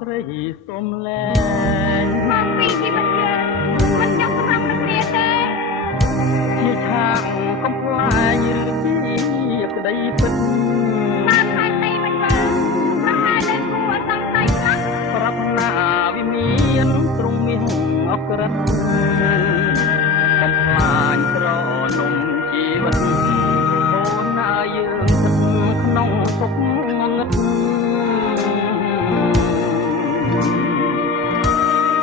ស្រីសុំលែងមកពីជីវិតយើងមិនចង់សម្រាប់គ្នាទេជាឆាកកំប្លែងឬជាក្តីពិតបានហើយទីមិនមើលប្រហែលលើគួរសំដីខ្លះប្រាថ្នាវិមានទ្រង់មានអក្រិតកំប្លាញស្រនំជីវិតអូនណាយើងស្ថិតក្នុងទុក្ខងងឹត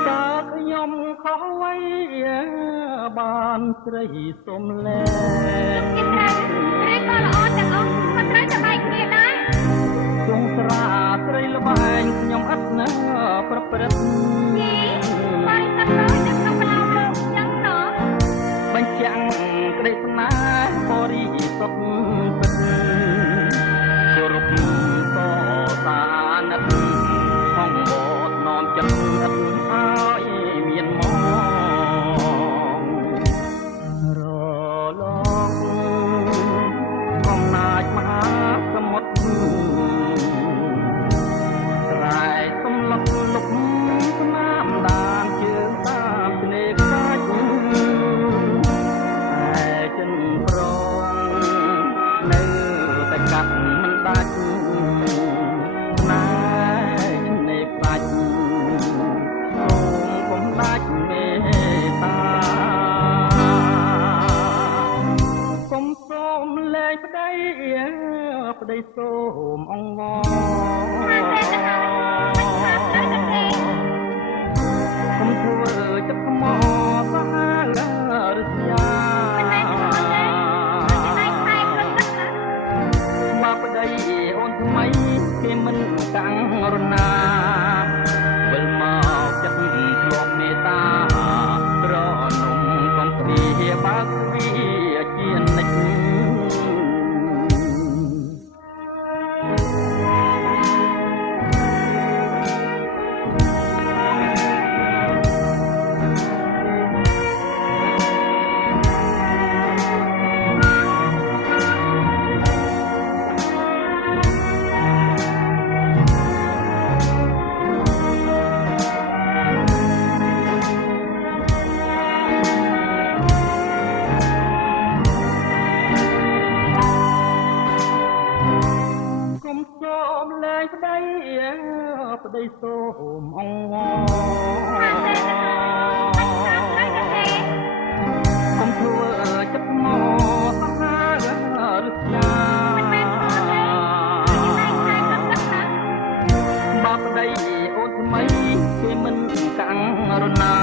តើខ្ញុំខុសអ្វីបានស្រីសុំលែងគេត្រូវឬក៏ល្អទាំងអស់ក៏ត្រូវតែបែកគ្នាដែរទងស្រាស្រីល្បែងខ្ញុំឥតណាប្រព្រឹត្តយីបាយតែរយនៅក្នុងកន្លងលោកចឹងណោះបញ្ចាំងក្តីស្នេហ៍បរិសុទ្ធពិតគោរពតសានិតផងបត់នោមចិត្តឥតឲ្យមានមករលងអំណាចមហាសមុទ្រត្រែសំឡុកលុបស្នាមដានជើងតាមស្នេហ៍ខ្សាច់តែចិនប្រងនៅតែកាត់មិនដាច់ណែស្នេហ៍ខ្សាច់សូមកុំដាច់មេត្តាកុំសូមលែងប្តីសូមអង្វរកុំធ្វើចិត្តខ្មោចសាហាវរស្យាមកប្តីអូនថ្មីគេមិនកាំងរណាវិលមកចិត្តធ្លាប់មេត្តារនំកំពីបើកវាជានិច្ចប្តីសូមអង្វរកុំធ្វើចិត្តមកសាហាវរស្យាបើប្តីអូនថ្មីគេមិនកាំងរណា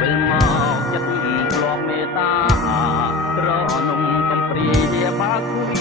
វិលមកចិត្តធ្លាប់មេត្តាត្រនំកំព្រាបើគូ